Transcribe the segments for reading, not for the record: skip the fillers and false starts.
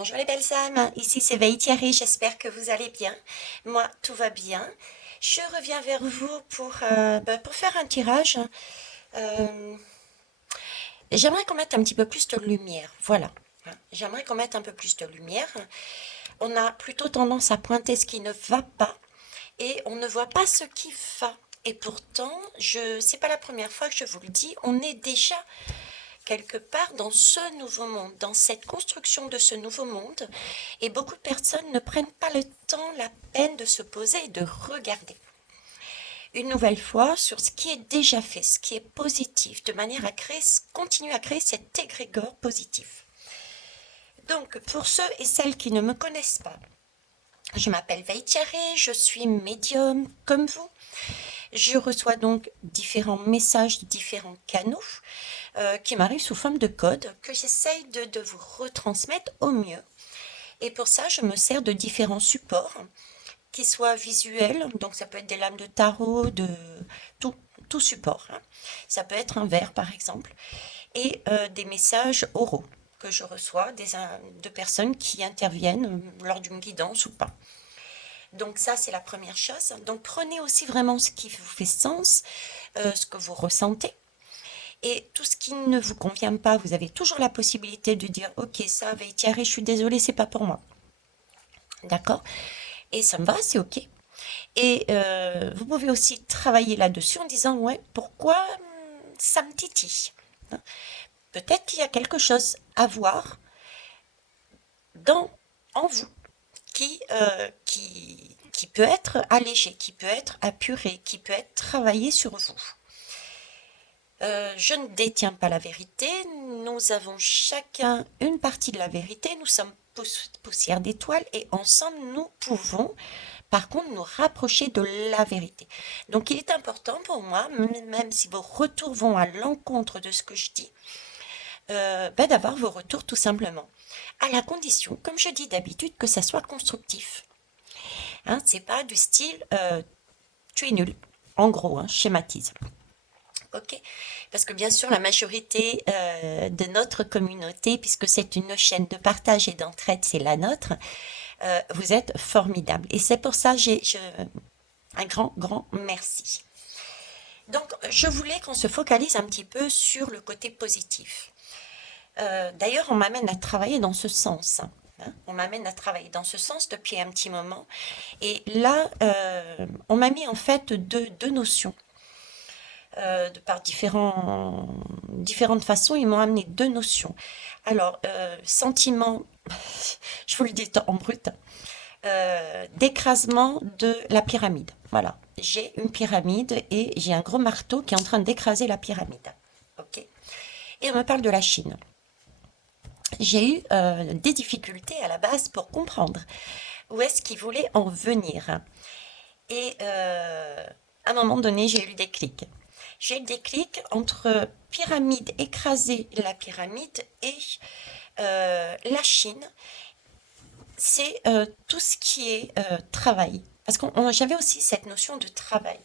Bonjour les belles âmes, ici c'est Veille Thierry, j'espère que vous allez bien. Moi, tout va bien. Je reviens vers vous pour faire un tirage. Euh, J'aimerais qu'on mette un petit peu plus de lumière, voilà. J'aimerais qu'on mette un peu plus de lumière. On a plutôt tendance à pointer ce qui ne va pas et on ne voit pas ce qui va. Et pourtant, c'est pas la première fois que je vous le dis, on est déjà quelque part dans ce nouveau monde, dans cette construction de ce nouveau monde, et beaucoup de personnes ne prennent pas le temps, la peine de se poser et de regarder une nouvelle fois sur ce qui est déjà fait, ce qui est positif, de manière à continuer à créer cet égrégore positif. Donc, pour ceux et celles qui ne me connaissent pas, je m'appelle Veille Thierry, je suis médium comme vous. Je reçois donc différents messages de différents canaux qui m'arrivent sous forme de code que j'essaye de vous retransmettre au mieux. Et pour ça, je me sers de différents supports qui soient visuels, donc ça peut être des lames de tarot, de tout, tout support. Hein. Ça peut être un verre par exemple, et des messages oraux que je reçois de personnes qui interviennent lors d'une guidance ou pas. Donc ça, c'est la première chose. Donc prenez aussi vraiment ce qui vous fait sens, ce que vous ressentez. Et tout ce qui ne vous convient pas, vous avez toujours la possibilité de dire ok, ça, Thierry, je suis désolée, c'est pas pour moi. D'accord? Et ça me va, c'est ok. Et vous pouvez aussi travailler là-dessus en disant ouais, pourquoi ça me titille? Hein. Peut-être qu'il y a quelque chose à voir dans, en vous qui peut être allégé, qui peut être apuré, qui peut être travaillé sur vous. Je ne détiens pas la vérité, nous avons chacun une partie de la vérité, nous sommes poussière d'étoiles et ensemble nous pouvons par contre nous rapprocher de la vérité. Donc il est important pour moi, même si vos retours vont à l'encontre de ce que je dis, d'avoir vos retours tout simplement. À la condition, comme je dis d'habitude, que ça soit constructif. Hein, c'est pas du style tu es nul. En gros, hein, je schématise. Ok, parce que bien sûr, la majorité de notre communauté, puisque c'est une chaîne de partage et d'entraide, c'est la nôtre, vous êtes formidables. Et c'est pour ça un grand, grand merci. Donc, je voulais qu'on se focalise un petit peu sur le côté positif. D'ailleurs, on m'amène à travailler dans ce sens. Hein. On m'amène à travailler dans ce sens depuis un petit moment. Et là, on m'a mis en fait deux notions. Par différentes façons, ils m'ont amené deux notions. Alors, sentiment, je vous le dis en brut, d'écrasement de la pyramide. Voilà, j'ai une pyramide et j'ai un gros marteau qui est en train d'écraser la pyramide. Ok. Et on me parle de la Chine. J'ai eu des difficultés à la base pour comprendre où est-ce qu'ils voulaient en venir. Et à un moment donné, j'ai eu le déclic. J'ai eu le déclic entre pyramide, écraser la pyramide et la Chine. C'est tout ce qui est travail. Parce que j'avais aussi cette notion de travail.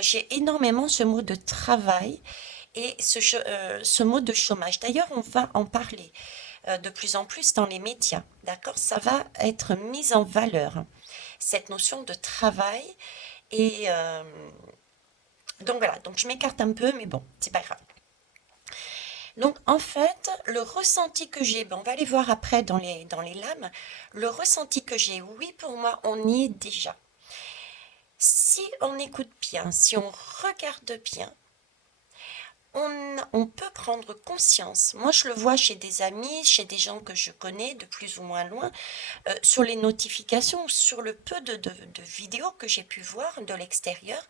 J'ai énormément ce mot de travail et ce mot de chômage. D'ailleurs, on va en parler de plus en plus dans les médias. D'accord? Ça va être mis en valeur, cette notion de travail. Et donc voilà, donc je m'écarte un peu, mais bon, c'est pas grave. Donc en fait, le ressenti que j'ai, ben, on va aller voir après dans les lames, le ressenti que j'ai, oui, pour moi, on y est déjà. Si on écoute bien, si on regarde bien, on peut prendre conscience. Moi, je le vois chez des amis, chez des gens que je connais de plus ou moins loin, sur les notifications, sur le peu de vidéos que j'ai pu voir de l'extérieur.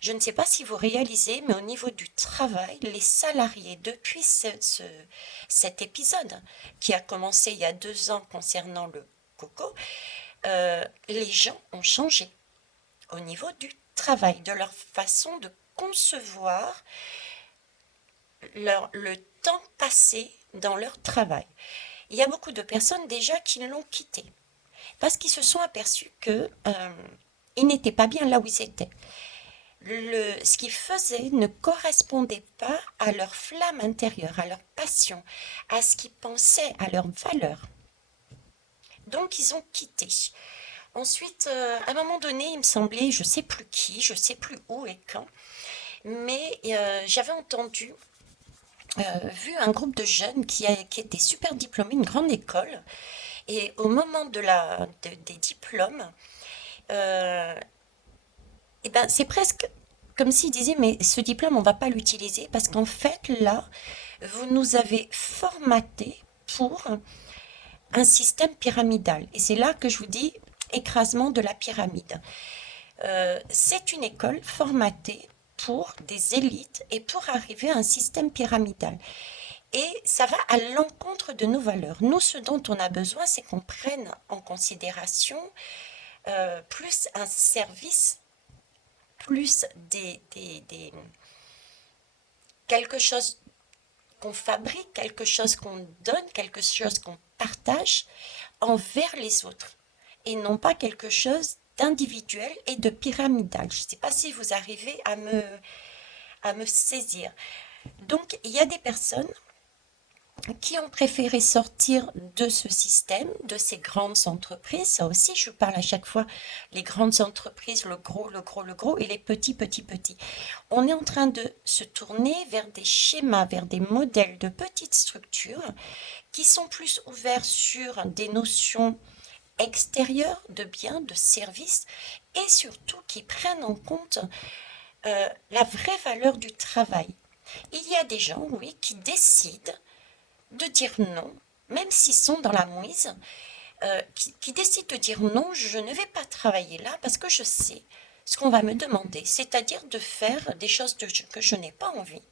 Je ne sais pas si vous réalisez, mais au niveau du travail, les salariés, depuis cet épisode qui a commencé il y a 2 ans concernant le coco, les gens ont changé au niveau du travail, de leur façon de concevoir le temps passé dans leur travail. Il y a beaucoup de personnes déjà qui l'ont quitté parce qu'ils se sont aperçus que ils n'étaient pas bien là où ils étaient. Ce qu'ils faisaient ne correspondait pas à leur flamme intérieure, à leur passion, à ce qu'ils pensaient, à leurs valeurs. Donc ils ont quitté. Ensuite, à un moment donné, il me semblait, je sais plus qui, je sais plus où et quand, mais j'avais entendu, vu un groupe de jeunes qui étaient super diplômés, une grande école, et au moment des diplômes, euh, eh ben, c'est presque comme s'ils disaient, mais ce diplôme, on ne va pas l'utiliser parce qu'en fait, là, vous nous avez formaté pour un système pyramidal. Et c'est là que je vous dis écrasement de la pyramide. C'est une école formatée pour des élites et pour arriver à un système pyramidal. Et ça va à l'encontre de nos valeurs. Nous, ce dont on a besoin, c'est qu'on prenne en considération plus un service, plus quelque chose qu'on fabrique, quelque chose qu'on donne, quelque chose qu'on partage envers les autres et non pas quelque chose d'individuel et de pyramidal. Je ne sais pas si vous arrivez à me saisir. Donc, il y a des personnes qui ont préféré sortir de ce système, de ces grandes entreprises. Ça aussi, je parle à chaque fois, les grandes entreprises, le gros, le gros, le gros, et les petits, petits, petits. On est en train de se tourner vers des schémas, vers des modèles de petites structures qui sont plus ouverts sur des notions extérieures de biens, de services, et surtout qui prennent en compte la vraie valeur du travail. Il y a des gens, oui, qui décident de dire non, même s'ils sont dans la mouise, qui décident de dire non, je ne vais pas travailler là parce que je sais ce qu'on va me demander, c'est-à-dire de faire des choses que je n'ai pas envie,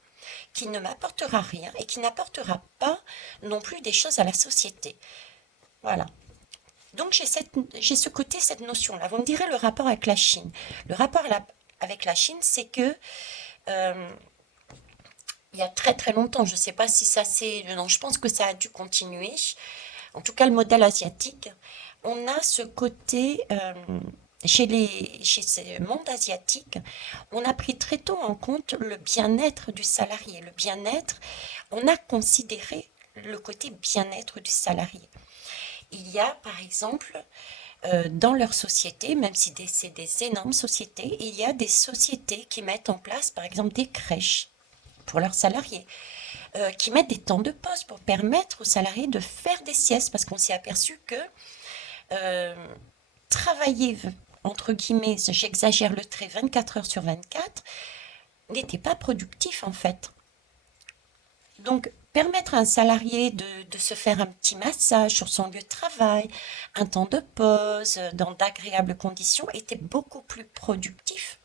qui ne m'apportera rien et qui n'apportera pas non plus des choses à la société. Voilà. Donc j'ai ce côté, cette notion-là. Vous me direz le rapport avec la Chine. Le rapport avec la Chine, c'est que euh, il y a très très longtemps, je ne sais pas si ça c'est... Non, je pense que ça a dû continuer. En tout cas, le modèle asiatique, on a ce côté, chez ce monde asiatique, on a pris très tôt en compte le bien-être du salarié. Le bien-être, on a considéré le côté bien-être du salarié. Il y a, par exemple, dans leur société, même si c'est des énormes sociétés, il y a des sociétés qui mettent en place, par exemple, des crèches pour leurs salariés, qui mettent des temps de pause pour permettre aux salariés de faire des siestes, parce qu'on s'est aperçu que euh, travailler, entre guillemets, j'exagère le trait, 24 heures sur 24, n'était pas productif en fait. Donc, permettre à un salarié de se faire un petit massage sur son lieu de travail, un temps de pause, dans d'agréables conditions, était beaucoup plus productif,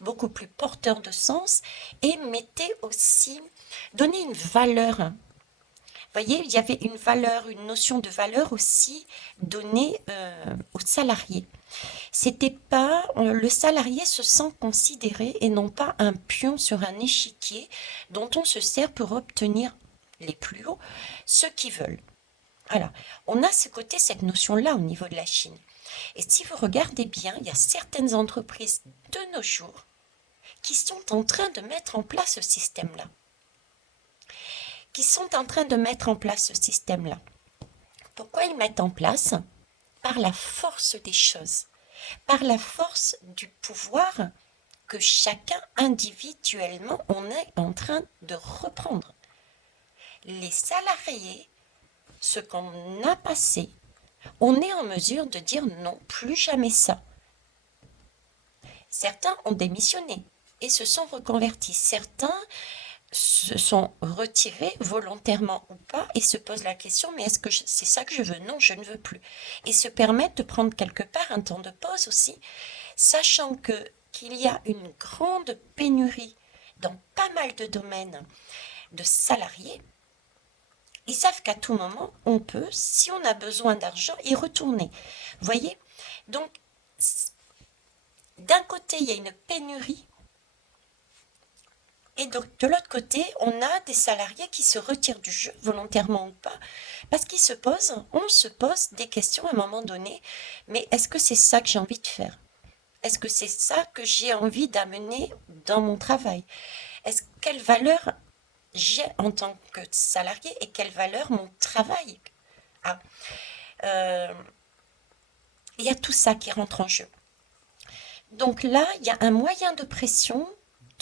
beaucoup plus porteur de sens et mettait aussi, donnait une valeur. Vous voyez, il y avait une valeur, une notion de valeur aussi donnée aux salariés. C'était pas, le salarié se sent considéré et non pas un pion sur un échiquier dont on se sert pour obtenir les plus hauts ce qu'ils veulent. Voilà, on a ce côté, cette notion-là au niveau de la Chine. Et si vous regardez bien, il y a certaines entreprises de nos jours qui sont en train de mettre en place ce système-là. Qui sont en train de mettre en place ce système-là. Pourquoi ils mettent en place? Par la force des choses, par la force du pouvoir que chacun individuellement on est en train de reprendre. Les salariés, ce qu'on a passé, on est en mesure de dire non, plus jamais ça. Certains ont démissionné et se sont reconvertis. Certains se sont retirés volontairement ou pas et se posent la question, mais est-ce que c'est ça que je veux? Non, je ne veux plus. Et se permettent de prendre quelque part un temps de pause aussi, sachant qu'il y a une grande pénurie dans pas mal de domaines de salariés. Ils savent qu'à tout moment, on peut, si on a besoin d'argent, y retourner. Vous voyez? Donc, d'un côté, il y a une pénurie et donc, de l'autre côté, on a des salariés qui se retirent du jeu, volontairement ou pas, parce on se pose des questions à un moment donné, mais est-ce que c'est ça que j'ai envie de faire? Est-ce que c'est ça que j'ai envie d'amener dans mon travail? Quelle valeur j'ai en tant que salarié et quelle valeur mon travail a? Euh, il y a tout ça qui rentre en jeu. Donc là, il y a un moyen de pression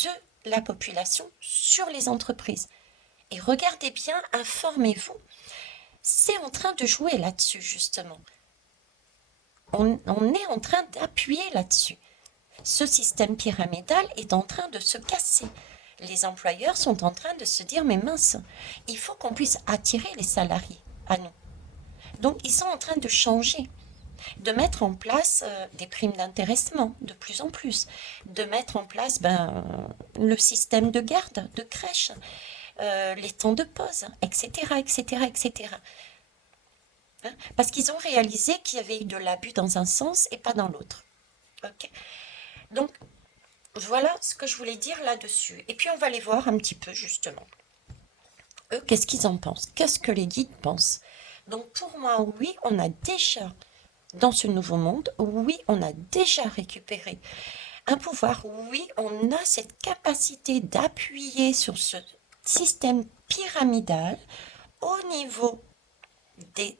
de la population sur les entreprises. Et regardez bien, informez-vous, c'est en train de jouer là-dessus, justement. On est en train d'appuyer là-dessus. Ce système pyramidal est en train de se casser. Les employeurs sont en train de se dire, mais mince, il faut qu'on puisse attirer les salariés à nous. Donc, ils sont en train de changer, de mettre en place des primes d'intéressement de plus en plus, de mettre en place le système de garde, de crèche, les temps de pause, etc., etc., etc. Hein, parce qu'ils ont réalisé qu'il y avait eu de l'abus dans un sens et pas dans l'autre. Ok. Donc, voilà ce que je voulais dire là-dessus. Et puis, on va les voir un petit peu, justement. Eux, qu'est-ce qu'ils en pensent? Qu'est-ce que les guides pensent? Donc, pour moi, oui, on a déjà, dans ce nouveau monde, oui, on a déjà récupéré un pouvoir. Oui, on a cette capacité d'appuyer sur ce système pyramidal au niveau des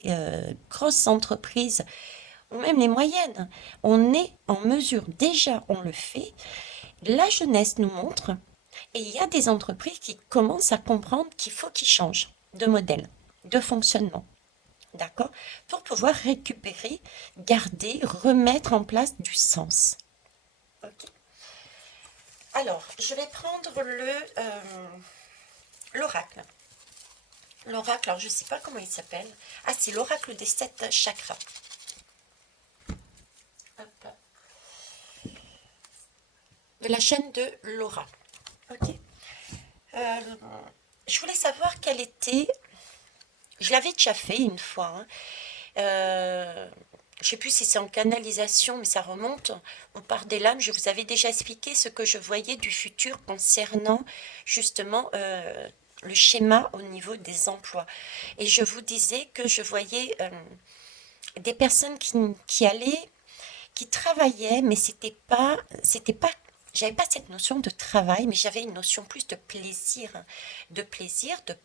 grosses entreprises ou même les moyennes. On est en mesure, déjà on le fait. La jeunesse nous montre, et il y a des entreprises qui commencent à comprendre qu'il faut qu'ils changent de modèle, de fonctionnement. D'accord? Pour pouvoir récupérer, garder, remettre en place du sens. Ok. Alors, je vais prendre l'oracle. L'oracle, alors je ne sais pas comment il s'appelle. Ah, c'est l'oracle des 7 chakras. Hop. De la chaîne de Laura. Ok. Euh, je voulais savoir quelle était. Je l'avais déjà fait une fois. Hein. Je ne sais plus si c'est en canalisation, mais ça remonte ou par des lames. Je vous avais déjà expliqué ce que je voyais du futur concernant justement le schéma au niveau des emplois. Et je vous disais que je voyais des personnes qui allaient, qui travaillaient, mais c'était pas, j'avais pas cette notion de travail, mais j'avais une notion plus de plaisir, de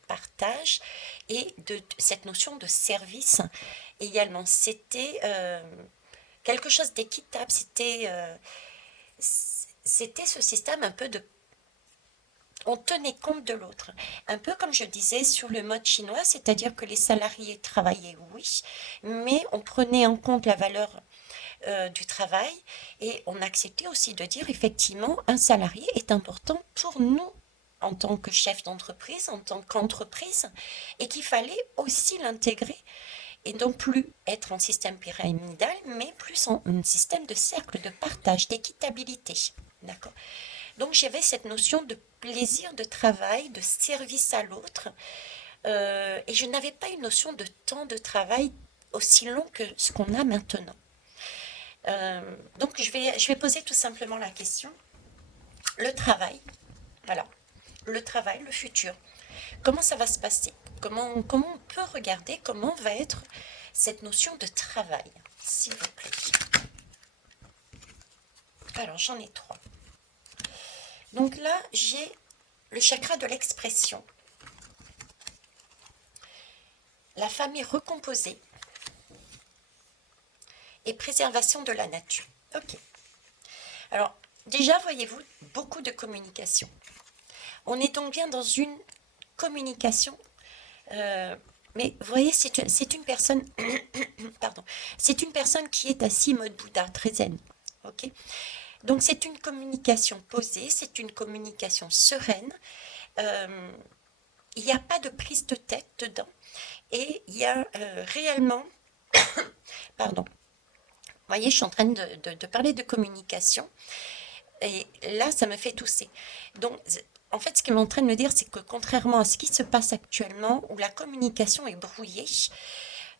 partage et de cette notion de service également. C'était quelque chose d'équitable, c'était ce système un peu de on tenait compte de l'autre. Un peu comme je disais sur le mode chinois, c'est-à-dire que les salariés travaillaient, oui, mais on prenait en compte la valeur du travail et on acceptait aussi de dire effectivement un salarié est important pour nous en tant que chef d'entreprise, en tant qu'entreprise, et qu'il fallait aussi l'intégrer et non plus être en système pyramidal, mais plus en un système de cercle, de partage, d'équitabilité. D'accord. Donc j'avais cette notion de plaisir de travail, de service à l'autre, et je n'avais pas une notion de temps de travail aussi long que ce qu'on a maintenant. Donc je vais poser tout simplement la question. Le travail, voilà, le travail, le futur, comment ça va se passer? Comment on peut regarder comment va être cette notion de travail, s'il vous plaît? Alors j'en ai 3. Donc là, j'ai le chakra de l'expression, la famille recomposée et préservation de la nature. Ok. Alors, déjà, voyez-vous, beaucoup de communication. On est donc bien dans une communication, mais vous voyez, c'est une personne, pardon, c'est une personne qui est assis mode Bouddha, très zen. Ok. Donc, c'est une communication posée, c'est une communication sereine. Euh, il n'y a pas de prise de tête dedans. Et il y a réellement, pardon, vous voyez, je suis en train de parler de communication. Et là, ça me fait tousser. Donc, en fait, ce qu'il est en train de me dire, c'est que contrairement à ce qui se passe actuellement, où la communication est brouillée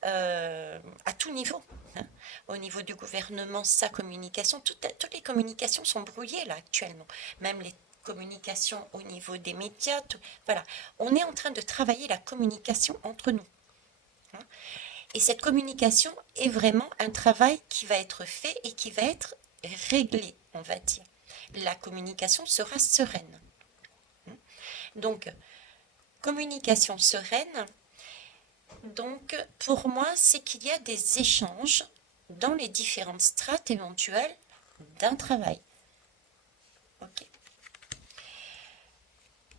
à tout niveau, hein, au niveau du gouvernement, sa communication, toutes les communications sont brouillées là actuellement, même les communications au niveau des médias, voilà. On est en train de travailler la communication entre nous. Hein. Et cette communication est vraiment un travail qui va être fait et qui va être réglé, on va dire. La communication sera sereine. Donc, communication sereine, Donc, pour moi, c'est qu'il y a des échanges dans les différentes strates éventuelles d'un travail. Ok.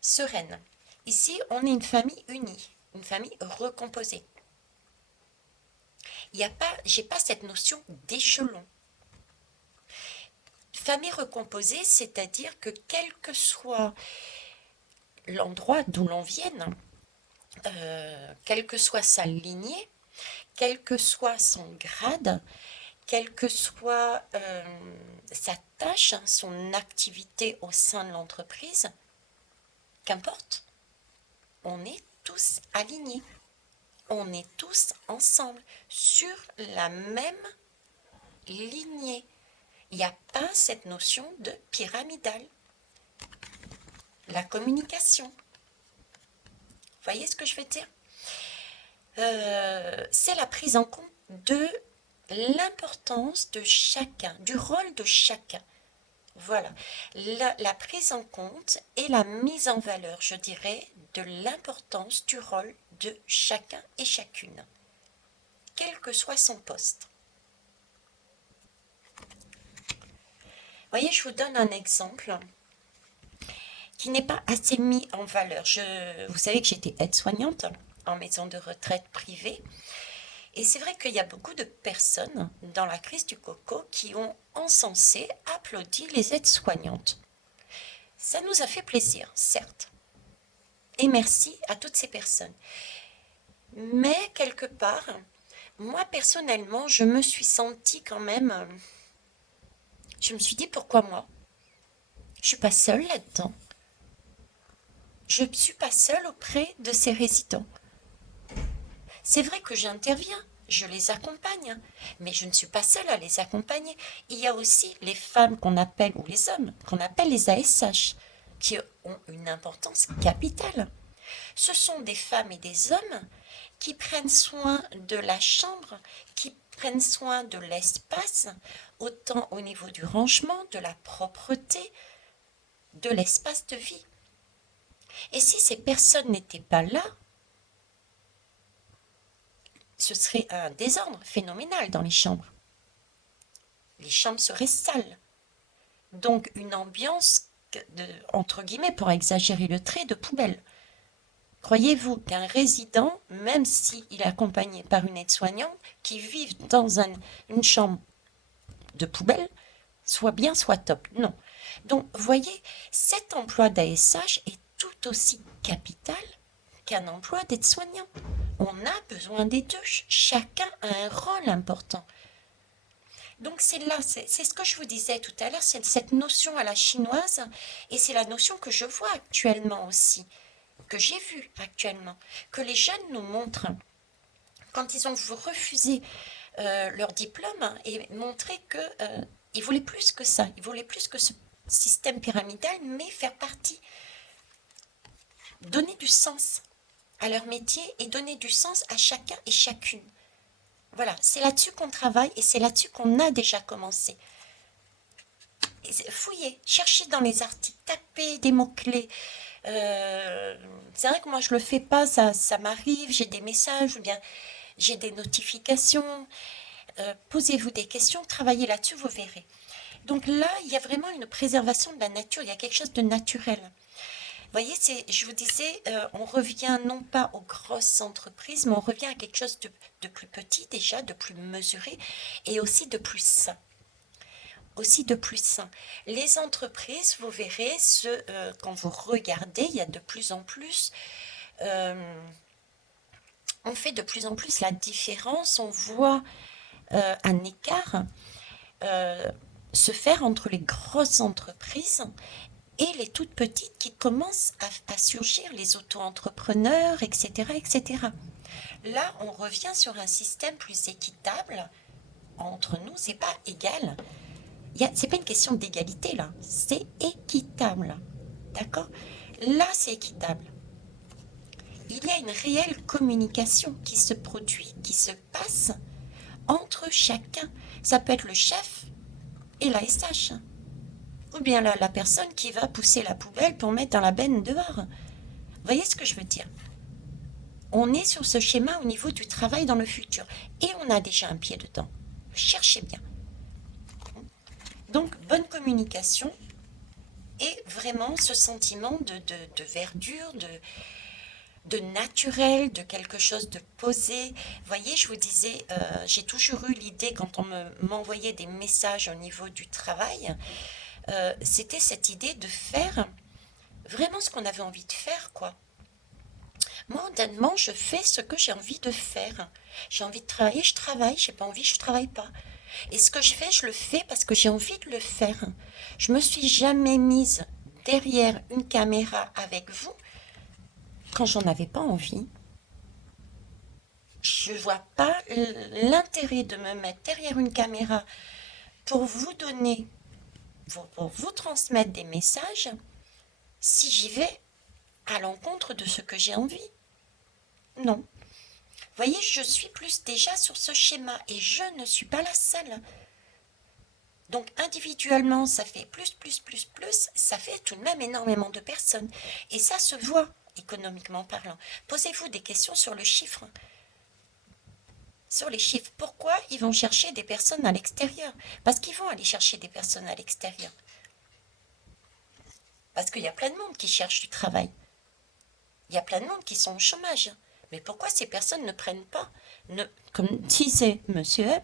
Sereine. Ici, on est une famille unie, une famille recomposée. J'ai pas cette notion d'échelon. Famille recomposée, c'est-à-dire que quel que soit l'endroit d'où l'on vienne, quelle que soit sa lignée, quel que soit son grade, quelle que soit sa tâche, son activité au sein de l'entreprise, qu'importe, on est tous alignés, on est tous ensemble sur la même lignée. Il n'y a pas cette notion de pyramidale. La communication. Vous voyez ce que je veux dire? C'est la prise en compte de l'importance de chacun, du rôle de chacun. Voilà, la prise en compte et la mise en valeur, je dirais, de l'importance du rôle de chacun et chacune, quel que soit son poste. Vous voyez, je vous donne un exemple qui n'est pas assez mis en valeur. Vous savez que j'étais aide-soignante en maison de retraite privée. Et c'est vrai qu'il y a beaucoup de personnes dans la crise du coco qui ont encensé, applaudi les aides-soignantes. Ça nous a fait plaisir, certes. Et merci à toutes ces personnes. Mais quelque part, moi personnellement, je me suis sentie quand même... Je me suis dit, pourquoi moi? Je suis pas seule là-dedans. Je ne suis pas seule auprès de ces résidents. C'est vrai que j'interviens, je les accompagne, mais je ne suis pas seule à les accompagner. Il y a aussi les femmes qu'on appelle, ou les hommes, qu'on appelle les ASH, qui ont une importance capitale. Ce sont des femmes et des hommes qui prennent soin de la chambre, qui prennent soin de l'espace, autant au niveau du rangement, de la propreté, de l'espace de vie. Et si ces personnes n'étaient pas là, ce serait un désordre phénoménal dans les chambres. Les chambres seraient sales. Donc une ambiance, entre guillemets, pour exagérer le trait, de poubelle. Croyez-vous qu'un résident, même s'il est accompagné par une aide-soignante, qui vive dans une chambre de poubelle, soit bien, soit top? Non. Donc, voyez, cet emploi d'ASH est tout aussi capital qu'un emploi d'aide-soignant. On a besoin des deux. Chacun a un rôle important. Donc c'est là, c'est ce que je vous disais tout à l'heure, c'est cette notion à la chinoise, et c'est la notion que je vois actuellement aussi, que j'ai vue actuellement, que les jeunes nous montrent quand ils ont refusé leur diplôme et montré qu'ils voulaient plus que ça, ils voulaient plus que ce système pyramidal, mais faire partie, donner du sens à leur métier et donner du sens à chacun et chacune. Voilà, c'est là-dessus qu'on travaille et c'est là-dessus qu'on a déjà commencé. Fouillez, cherchez dans les articles, tapez des mots-clés. C'est vrai que moi je le fais pas, ça m'arrive, j'ai des messages ou bien j'ai des notifications. Posez-vous des questions, travaillez là-dessus, vous verrez. Donc là, il y a vraiment une préservation de la nature, il y a quelque chose de naturel. Vous voyez, je vous disais, on revient non pas aux grosses entreprises, mais on revient à quelque chose de plus petit déjà, de plus mesuré et aussi de plus sain. Aussi de plus sain. Les entreprises, vous verrez, quand vous regardez, il y a de plus en plus, on fait de plus en plus la différence, on voit un écart se faire entre les grosses entreprises et les toutes petites qui commencent à surgir, les auto-entrepreneurs, etc., etc. Là, on revient sur un système plus équitable. Entre nous, c'est pas égal. C'est pas une question d'égalité, là. C'est équitable. D'accord? Là, c'est équitable. Il y a une réelle communication qui se produit, qui se passe entre chacun. Ça peut être le chef et la SH. Ou bien la personne qui va pousser la poubelle pour mettre dans la benne dehors. Vous voyez ce que je veux dire? On est sur ce schéma au niveau du travail dans le futur. Et on a déjà un pied dedans. Cherchez bien. Donc, bonne communication et vraiment ce sentiment de verdure, de naturel, de quelque chose de posé. Vous voyez, je vous disais, j'ai toujours eu l'idée quand on m'envoyait des messages au niveau du travail, c'était cette idée de faire vraiment ce qu'on avait envie de faire, quoi. Moi, honnêtement, je fais ce que j'ai envie de faire. J'ai envie de travailler, je travaille. J'ai pas envie, je travaille pas. Et ce que je le fais parce que j'ai envie de le faire. Je me suis jamais mise derrière une caméra avec vous quand j'en avais pas envie. Je vois pas l'intérêt de me mettre derrière une caméra pour vous donner, pour vous transmettre des messages si j'y vais à l'encontre de ce que j'ai envie. Non. Vous voyez, je suis plus déjà sur ce schéma et je ne suis pas la seule. Donc individuellement, ça fait plus, ça fait tout de même énormément de personnes. Et ça se voit économiquement parlant. Posez-vous des questions sur le chiffre. Sur les chiffres, pourquoi ils vont chercher des personnes à l'extérieur? Parce qu'ils vont aller chercher des personnes à l'extérieur. Parce qu'il y a plein de monde qui cherche du travail. Il y a plein de monde qui sont au chômage. Mais pourquoi ces personnes ne prennent pas, comme disait Monsieur M,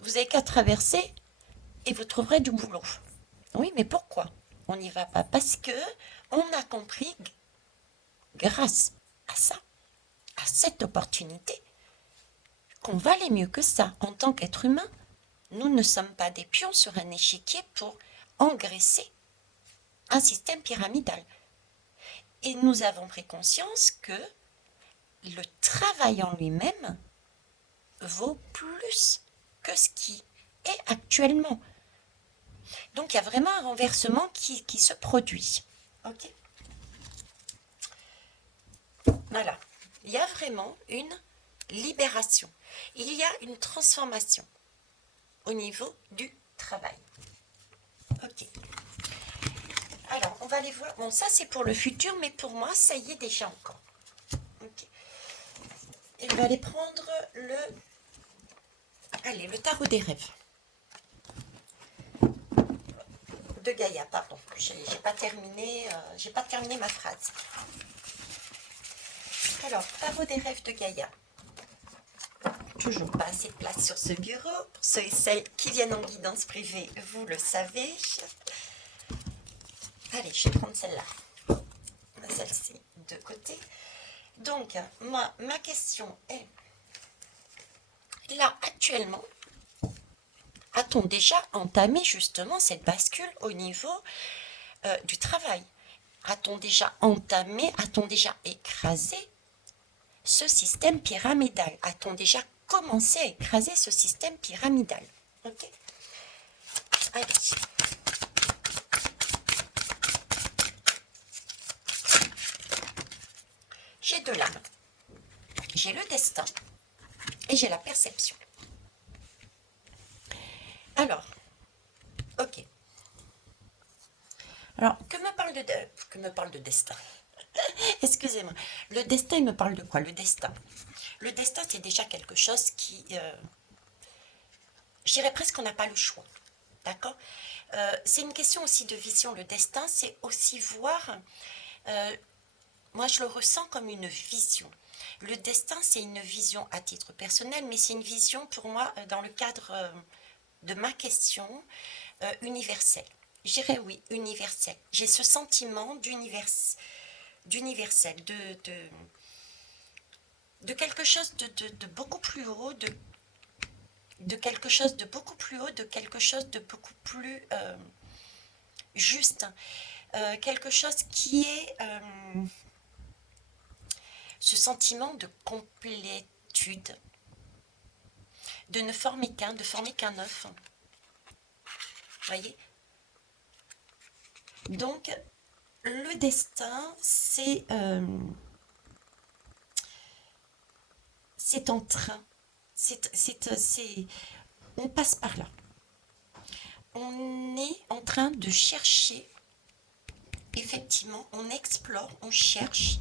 vous avez qu'à traverser et vous trouverez du boulot. Oui, mais pourquoi on n'y va pas? Parce que on a compris, grâce à ça, à cette opportunité, qu'on valait mieux que ça en tant qu'être humain. Nous ne sommes pas des pions sur un échiquier pour engraisser un système pyramidal. Et nous avons pris conscience que le travail en lui-même vaut plus que ce qui est actuellement. Donc il y a vraiment un renversement qui se produit. Ok. Voilà. Il y a vraiment une libération. Il y a une transformation au niveau du travail. Ok. Alors, on va aller voir. Bon, ça c'est pour le futur, mais pour moi, ça y est déjà encore. Ok. Et je vais aller prendre le tarot des rêves. De Gaïa, pardon. J'ai pas terminé ma phrase. Alors, tarot des rêves de Gaïa. Toujours pas assez de place sur ce bureau. Pour ceux et celles qui viennent en guidance privée, vous le savez. Allez, je vais prendre celle-là. Celle-ci de côté. Donc, moi, ma question est, là, actuellement, a-t-on déjà entamé justement cette bascule au niveau du travail? A-t-on déjà entamé, a-t-on déjà écrasé ce système pyramidal? A-t-on déjà commencé à écraser ce système pyramidal? Ok. Allez. J'ai deux lames. J'ai le destin et j'ai la perception. Alors, ok. Alors, que me parle de destin? Excusez-moi. Le destin, il me parle de quoi? Le destin. Le destin, c'est déjà quelque chose qui, je dirais presque qu'on n'a pas le choix. D'accord? C'est une question aussi de vision. Le destin, c'est aussi voir, moi je le ressens comme une vision. Le destin, c'est une vision à titre personnel, mais c'est une vision pour moi dans le cadre de ma question universelle. Je dirais oui, universelle. J'ai ce sentiment d'universel, de quelque chose de beaucoup plus haut, de quelque chose de beaucoup plus haut, de quelque chose de beaucoup plus juste, quelque chose qui est ce sentiment de complétude, de ne former qu'un, de former qu'un œuf. Vous voyez? Donc, le destin, c'est en train, on passe par là. On est en train de chercher, effectivement, on explore, on cherche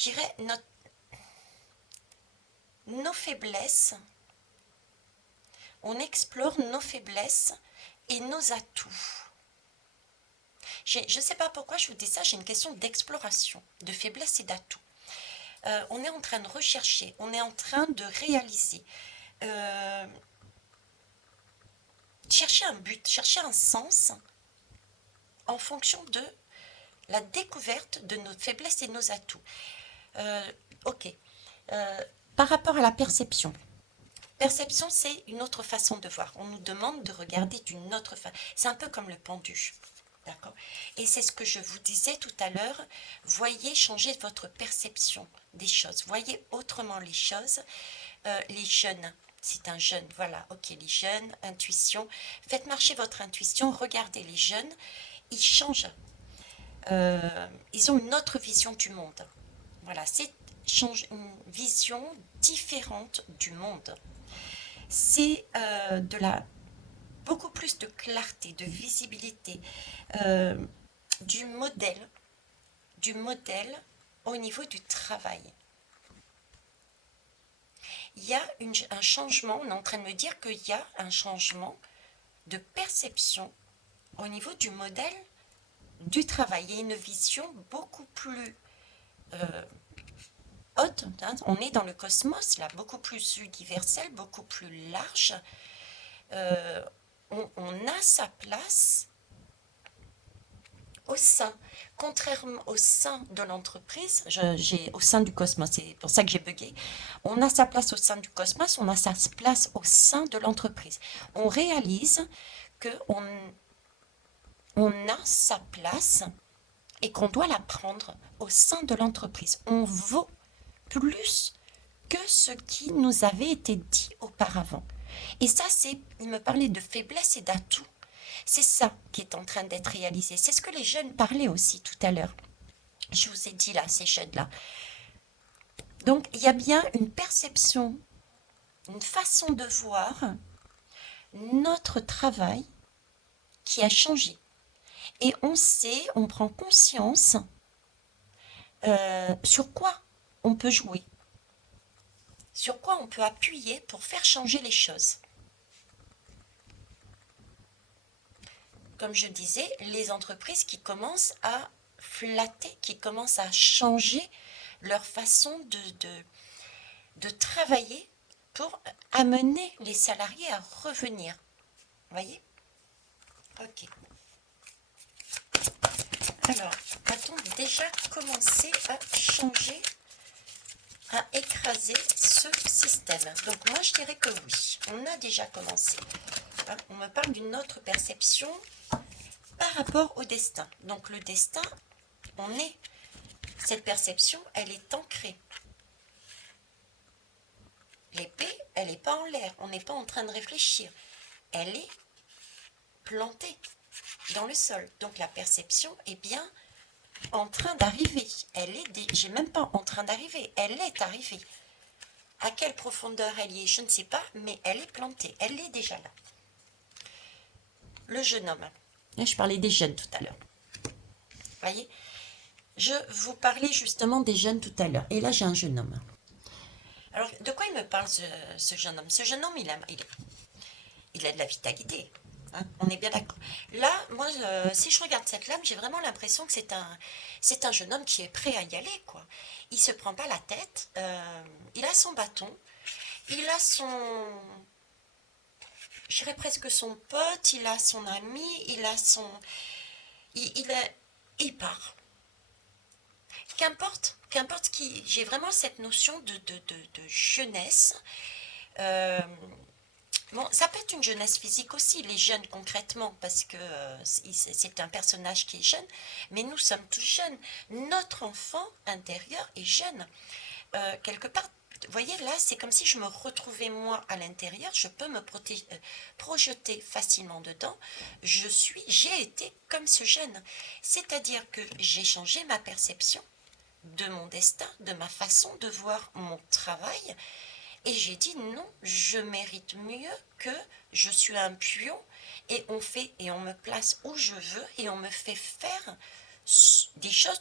je dirais, nos faiblesses, on explore nos faiblesses et nos atouts. Je ne sais pas pourquoi je vous dis ça, j'ai une question d'exploration, de faiblesse et d'atouts. On est en train de rechercher, on est en train de réaliser, chercher un but, chercher un sens en fonction de la découverte de nos faiblesses et nos atouts. Ok. Par rapport à la perception. Perception, c'est une autre façon de voir. On nous demande de regarder d'une autre façon. C'est un peu comme le pendu. D'accord. Et c'est ce que je vous disais tout à l'heure. Voyez changer votre perception des choses. Voyez autrement les choses. Les jeunes, c'est un jeune, voilà, ok, les jeunes, intuition. Faites marcher votre intuition. Regardez les jeunes. Ils changent. Ils ont une autre vision du monde. Voilà, c'est une vision différente du monde. C'est beaucoup plus de clarté, de visibilité, du modèle au niveau du travail. Il y a un changement, on est en train de me dire qu'il y a un changement de perception au niveau du modèle du travail. Il y a une vision beaucoup plus haute, hein, on est dans le cosmos, là, beaucoup plus universel, beaucoup plus large. On a sa place au sein, contrairement au sein de l'entreprise, au sein du cosmos, c'est pour ça que j'ai bugué, on a sa place au sein du cosmos, on a sa place au sein de l'entreprise. On réalise qu'on a sa place et qu'on doit la prendre au sein de l'entreprise. On vaut plus que ce qui nous avait été dit auparavant. Et ça, il me parlait de faiblesse et d'atout. C'est ça qui est en train d'être réalisé. C'est ce que les jeunes parlaient aussi tout à l'heure. Je vous ai dit là, ces jeunes-là. Donc, il y a bien une perception, une façon de voir notre travail qui a changé. Et on sait, on prend conscience sur quoi on peut jouer, sur quoi on peut appuyer pour faire changer les choses. Comme je disais, les entreprises qui commencent à flatter, qui commencent à changer leur façon de travailler pour amener les salariés à revenir. Vous voyez? Ok. Alors, a-t-on déjà commencé à changer, à écraser ce système? Donc moi, je dirais que oui, on a déjà commencé. Hein, on me parle d'une autre perception par rapport au destin. Donc le destin, cette perception, elle est ancrée. L'épée, elle n'est pas en l'air, on n'est pas en train de réfléchir. Elle est plantée dans le sol. Donc la perception est bien en train d'arriver. J'ai même pas en train d'arriver, elle est arrivée. À quelle profondeur elle y est, je ne sais pas, mais elle est plantée, elle est déjà là. Le jeune homme. Je parlais des jeunes tout à l'heure. Voyez, je vous parlais justement des jeunes tout à l'heure. Et là, j'ai un jeune homme. Alors, de quoi il me parle, ce jeune homme? Ce jeune homme, il a de la vitalité. Hein, on est bien d'accord. Là, moi, si je regarde cette lame, j'ai vraiment l'impression que c'est un jeune homme qui est prêt à y aller, quoi. Il se prend pas la tête. Il a son bâton. Il a je dirais presque son pote. Il a son ami. Il a son... Il part. Qu'importe qui... J'ai vraiment cette notion de jeunesse. Bon, ça peut être une jeunesse physique aussi, les jeunes concrètement, parce que c'est un personnage qui est jeune, mais nous sommes tous jeunes. Notre enfant intérieur est jeune. Quelque part, vous voyez, là, c'est comme si je me retrouvais moi à l'intérieur, je peux me projeter facilement dedans. J'ai été comme ce jeune. C'est-à-dire que j'ai changé ma perception de mon destin, de ma façon de voir mon travail. Et j'ai dit non, je mérite mieux que je suis un pion et on me place où je veux et on me fait faire des choses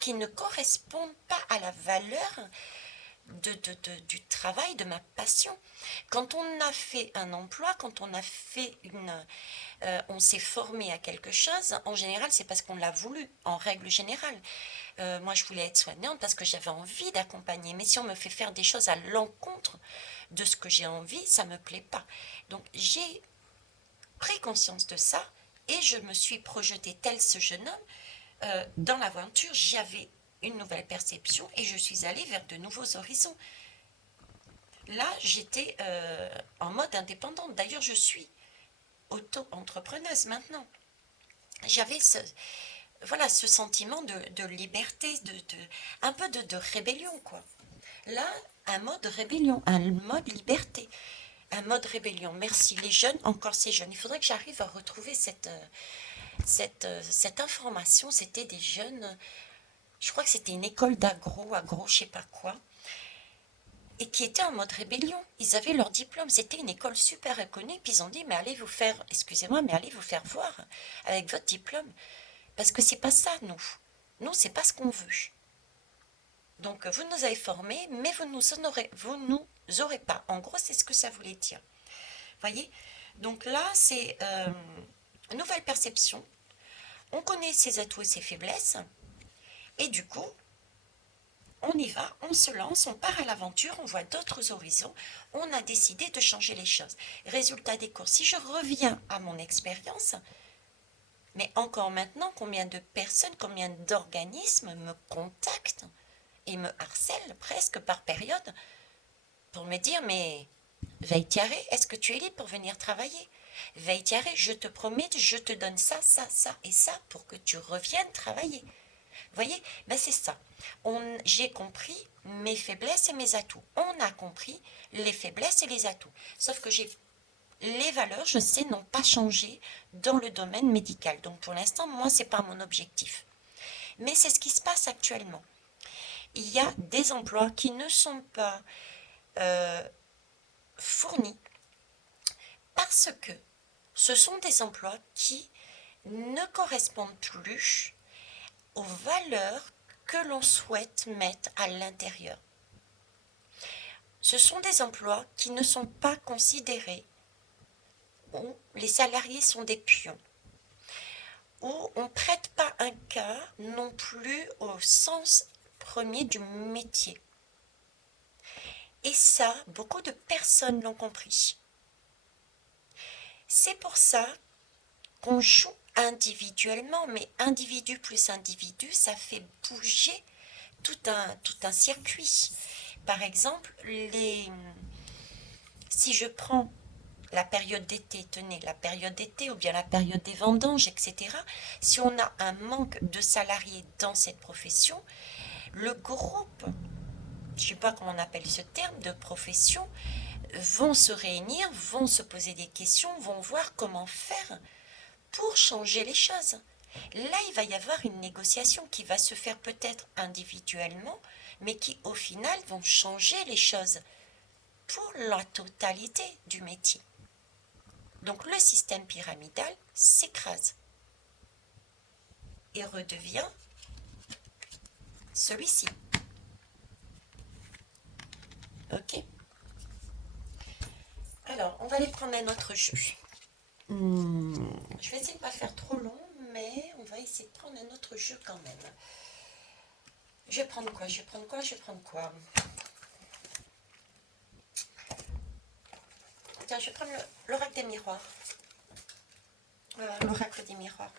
qui ne correspondent pas à la valeur du travail, de ma passion. Quand on a fait un emploi, quand on a fait on s'est formé à quelque chose, en général, c'est parce qu'on l'a voulu, en règle générale. Moi, je voulais être soignante parce que j'avais envie d'accompagner. Mais si on me fait faire des choses à l'encontre de ce que j'ai envie, ça ne me plaît pas. Donc, j'ai pris conscience de ça et je me suis projetée tel ce jeune homme. Dans l'aventure, j'avais une nouvelle perception et je suis allée vers de nouveaux horizons. Là, j'étais en mode indépendante. D'ailleurs, je suis auto-entrepreneuse maintenant. J'avais ce sentiment de liberté, un peu de rébellion, quoi. Là, un mode rébellion, un mode liberté, un mode rébellion. Merci les jeunes, encore ces jeunes. Il faudrait que j'arrive à retrouver cette information. C'était des jeunes, je crois que c'était une école agro, je sais pas quoi, et qui étaient en mode rébellion. Ils avaient leur diplôme, c'était une école super reconnue, puis ils ont dit, mais allez vous faire, excusez-moi, mais allez vous faire voir avec votre diplôme. Parce que c'est pas ça, nous. Nous, c'est pas ce qu'on veut. Donc, vous nous avez formés, mais vous nous aurez pas. En gros, c'est ce que ça voulait dire. Voyez? Donc là, c'est une nouvelle perception. On connaît ses atouts et ses faiblesses. Et du coup, on y va, on se lance, on part à l'aventure, on voit d'autres horizons. On a décidé de changer les choses. Résultat des courses, si je reviens à mon expérience, mais encore maintenant, combien de personnes, combien d'organismes me contactent et me harcèlent presque par période pour me dire, mais Veitiare, est-ce que tu es libre pour venir travailler? Veitiare, je te promets, je te donne ça, ça, ça et ça pour que tu reviennes travailler. Vous voyez, ben c'est ça. J'ai compris mes faiblesses et mes atouts. On a compris les faiblesses et les atouts. Sauf que les valeurs, je sais, n'ont pas changé dans le domaine médical. Donc pour l'instant, moi, ce n'est pas mon objectif. Mais c'est ce qui se passe actuellement. Il y a des emplois qui ne sont pas fournis parce que ce sont des emplois qui ne correspondent plus aux valeurs que l'on souhaite mettre à l'intérieur. Ce sont des emplois qui ne sont pas considérés où les salariés sont des pions, où on ne prête pas un cas non plus au sens premier du métier. Et ça, beaucoup de personnes l'ont compris. C'est pour ça qu'on joue individuellement, mais individu plus individu, ça fait bouger tout un circuit. Par exemple, si je prends la période d'été, tenez, la période d'été ou bien la période des vendanges, etc., si on a un manque de salariés dans cette profession, le groupe, je ne sais pas comment on appelle ce terme, de profession, vont se réunir, vont se poser des questions, vont voir comment faire pour changer les choses. Là, il va y avoir une négociation qui va se faire peut-être individuellement, mais qui, au final, vont changer les choses pour la totalité du métier. Donc, le système pyramidal s'écrase et redevient celui-ci. Ok? Alors, on va aller prendre un autre jeu. Je vais essayer de ne pas faire trop long, mais on va essayer de prendre un autre jeu quand même. Je vais prendre quoi? Tiens, je vais prendre l'oracle des miroirs. L'oracle des miroirs.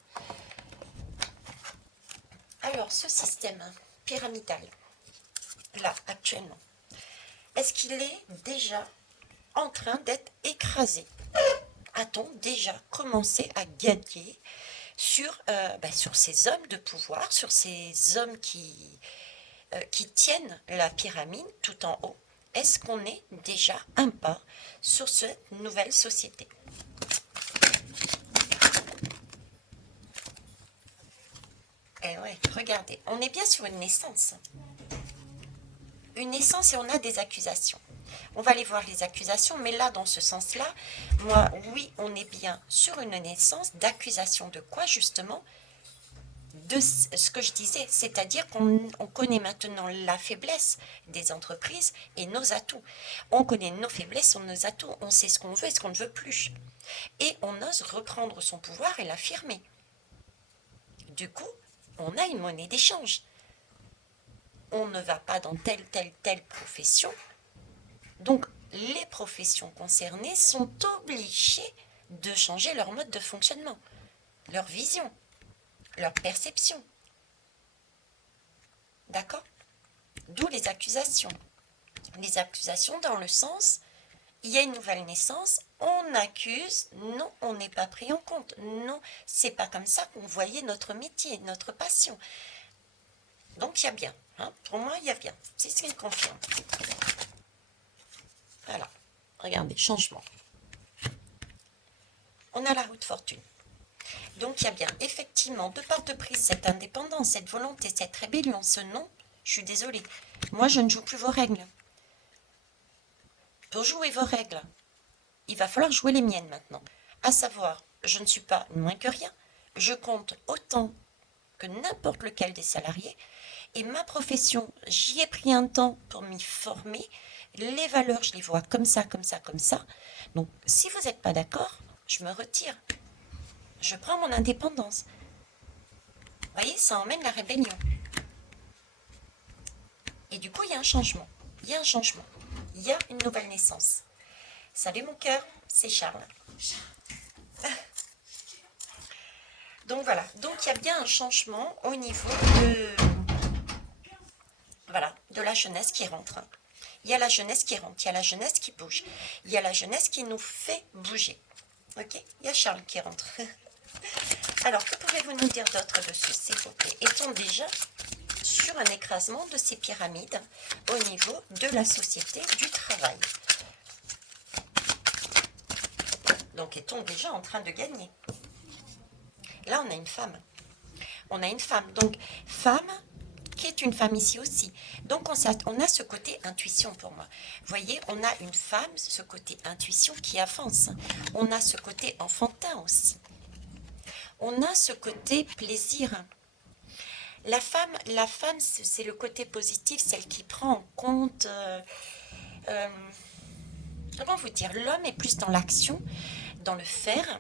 Alors, ce système pyramidal, là, actuellement, est-ce qu'il est déjà en train d'être écrasé? A-t-on déjà commencé à gagner sur ces hommes de pouvoir, sur ces hommes qui tiennent la pyramide tout en haut? Est-ce qu'on est déjà un pas sur cette nouvelle société? Eh ouais, regardez, on est bien sur une naissance. Une naissance et on a des accusations. On va aller voir les accusations, mais là, dans ce sens-là, oui, on est bien sur une naissance d'accusation de quoi, justement? de ce que je disais, c'est-à-dire qu'on connaît maintenant la faiblesse des entreprises et nos atouts. On connaît nos faiblesses, nos atouts, on sait ce qu'on veut et ce qu'on ne veut plus. Et on ose reprendre son pouvoir et l'affirmer. Du coup, on a une monnaie d'échange. On ne va pas dans telle profession. Donc, les professions concernées sont obligées de changer leur mode de fonctionnement, leur vision, leur perception. D'accord? D'où les accusations. Les accusations dans le sens, il y a une nouvelle naissance, on accuse, non, on n'est pas pris en compte. Non, c'est pas comme ça qu'on voyait notre métier, notre passion. Donc il y a bien, hein, pour moi il y a bien, c'est ce qu'il confirme. Voilà, regardez, changement. On a la roue de fortune. Donc il y a bien, effectivement, de part de prise, cette indépendance, cette volonté, cette rébellion, ce non, je suis désolée. Moi, je ne joue plus vos règles. Pour jouer vos règles, il va falloir jouer les miennes maintenant. À savoir, je ne suis pas moins que rien. Je compte autant que n'importe lequel des salariés. Et ma profession, j'y ai pris un temps pour m'y former. Les valeurs, je les vois comme ça, comme ça, comme ça. Donc, si vous n'êtes pas d'accord, je me retire. Je prends mon indépendance. Vous voyez, ça emmène la rébellion. Et du coup, il y a un changement. Il y a un changement. Il y a une nouvelle naissance. Salut mon cœur, c'est Charles. Donc voilà, donc il y a bien un changement au niveau de la jeunesse qui rentre. Il y a la jeunesse qui rentre, il y a la jeunesse qui bouge, il y a la jeunesse qui nous fait bouger. Ok? Il y a Charles qui rentre. Alors, que pouvez-vous nous dire d'autre dessus, s'il vous plaît? Est-on déjà sur un écrasement de ces pyramides au niveau de la société du travail? Donc, est-on déjà en train de gagner? Là, on a une femme. On a une femme. Donc, femme qui est une femme ici aussi. Donc, on a ce côté intuition pour moi. Vous voyez, on a une femme, ce côté intuition qui avance. On a ce côté enfantin aussi. On a ce côté plaisir. La femme, c'est le côté positif, celle qui prend en compte... comment vous dire? L'homme est plus dans l'action, dans le faire.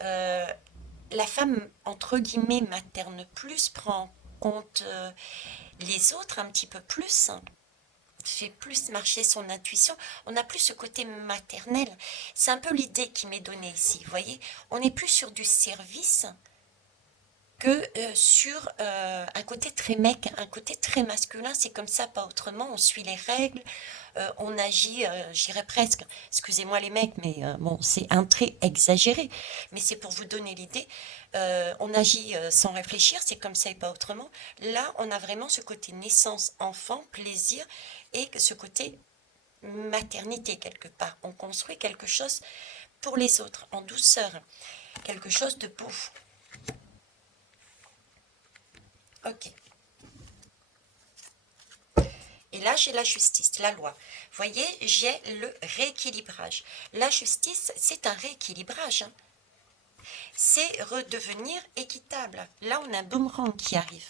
La femme, entre guillemets, materne plus, prend en compte les autres un petit peu plus, fait plus marcher son intuition. On n'a plus ce côté maternel. C'est un peu l'idée qui m'est donnée ici, vous voyez. On n'est plus sur du service que sur un côté très mec, un côté très masculin. C'est comme ça, pas autrement. On suit les règles, on agit, j'irais presque, excusez-moi les mecs, mais bon, c'est un trait exagéré, mais c'est pour vous donner l'idée. On agit sans réfléchir, c'est comme ça et pas autrement. Là, on a vraiment ce côté naissance, enfant, plaisir, et ce côté maternité quelque part. On construit quelque chose pour les autres, en douceur, quelque chose de beau. Ok. Et là, j'ai la justice, la loi. Vous voyez, j'ai le rééquilibrage. La justice, c'est un rééquilibrage. Hein. C'est redevenir équitable. Là, on a un boomerang qui arrive.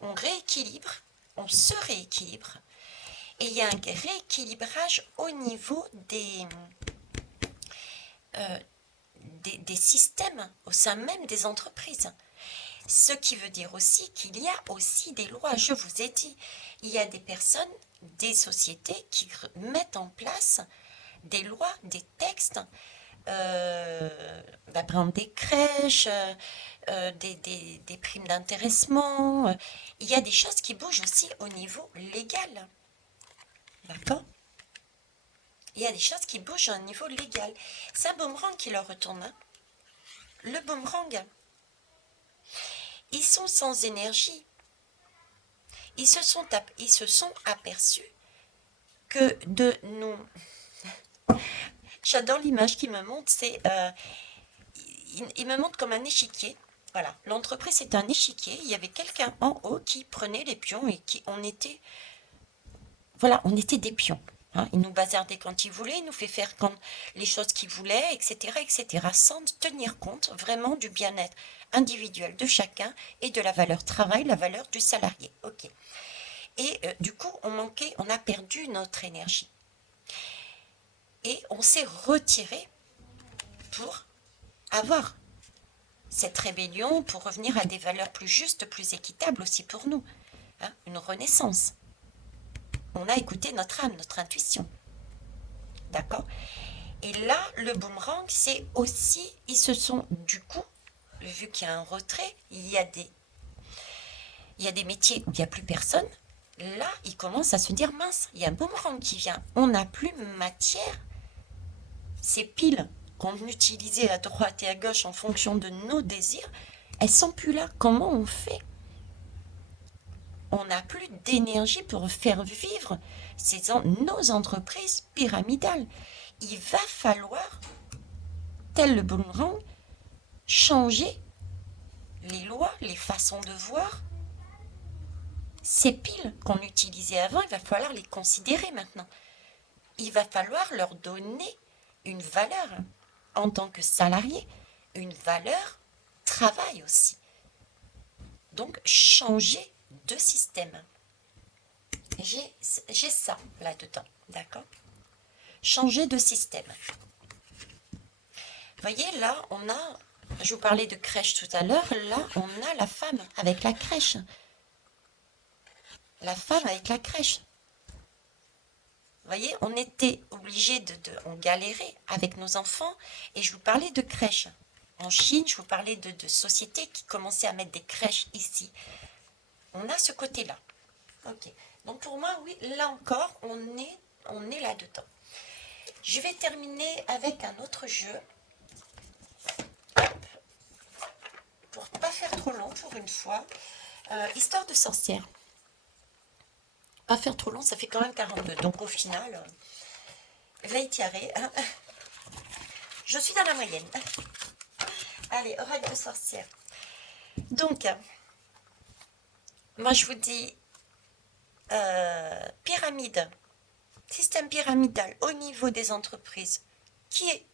On rééquilibre, on se rééquilibre. Et il y a un rééquilibrage au niveau des systèmes, au sein même des entreprises. Ce qui veut dire aussi qu'il y a aussi des lois. Je vous ai dit, il y a des personnes, des sociétés qui mettent en place des lois, des textes, par exemple des crèches, des primes d'intéressement. Il y a des choses qui bougent aussi au niveau légal. D'accord? Il y a des choses qui bougent au niveau légal. C'est un boomerang qui leur retourne. Hein. Le boomerang. Ils sont sans énergie. Ils se sont aperçus que de nous... J'adore l'image qui me montre, c'est... il me montre comme un échiquier. Voilà, l'entreprise c'est un échiquier. Il y avait quelqu'un en haut qui prenait les pions et on était... Voilà, on était des pions. Hein. Il nous bazardait quand il voulait, il nous fait faire quand les choses qu'il voulait, etc., etc., sans tenir compte vraiment du bien-être individuelle de chacun et de la valeur travail, la valeur du salarié. Ok. Et du coup, on a perdu notre énergie. Et on s'est retiré pour avoir cette rébellion, pour revenir à des valeurs plus justes, plus équitables aussi pour nous. Hein, une renaissance. On a écouté notre âme, notre intuition. D'accord? Et là, le boomerang, c'est aussi, ils se sont, du coup, vu qu'il y a un retrait, il y a des métiers où il n'y a plus personne. Là, ils commencent à se dire, mince, il y a un boomerang qui vient. On n'a plus matière. Ces piles qu'on utilisait à droite et à gauche en fonction de nos désirs, elles sont plus là. Comment on fait? On n'a plus d'énergie pour faire vivre nos entreprises pyramidales. Il va falloir, tel le boomerang, changer les lois, les façons de voir. Ces piles qu'on utilisait avant, il va falloir les considérer maintenant. Il va falloir leur donner une valeur en tant que salarié, une valeur travail aussi. Donc changer de système. J'ai ça là-dedans, d'accord? Changer de système. Vous voyez, là, je vous parlais de crèche tout à l'heure, là, on a la femme avec la crèche. La femme avec la crèche. Vous voyez, on était obligé on galérait avec nos enfants, et je vous parlais de crèche. En Chine, je vous parlais de sociétés qui commençaient à mettre des crèches ici. On a ce côté-là. Ok. Donc pour moi, oui, là encore, on est là-dedans. Je vais terminer avec un autre jeu. Pour ne pas faire trop long pour une fois. Histoire de sorcière. Pas faire trop long, ça fait quand même 42. Donc au final, Veitiaré, hein, je suis dans la moyenne. Allez, oracle de sorcière. Donc, moi je vous dis, pyramide, système pyramidal au niveau des entreprises qui est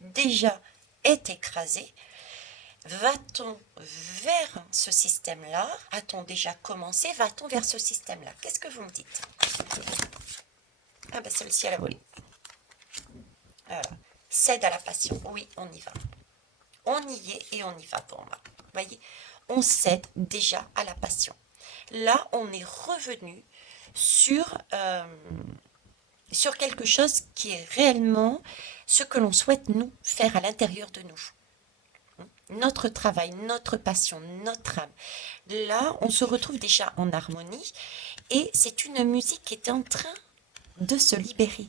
déjà écrasé. Va-t-on vers ce système-là? A-t-on déjà commencé? Va-t-on vers ce système-là? Qu'est-ce que vous me dites? Ah ben celle-ci à la volée. Voilà. Cède à la passion. Oui, on y va. On y est et on y va pour moi. Vous voyez, on cède déjà à la passion. Là, on est revenu sur quelque chose qui est réellement ce que l'on souhaite nous faire à l'intérieur de nous. Notre travail, notre passion, notre âme. Là, on se retrouve déjà en harmonie et c'est une musique qui est en train de se libérer.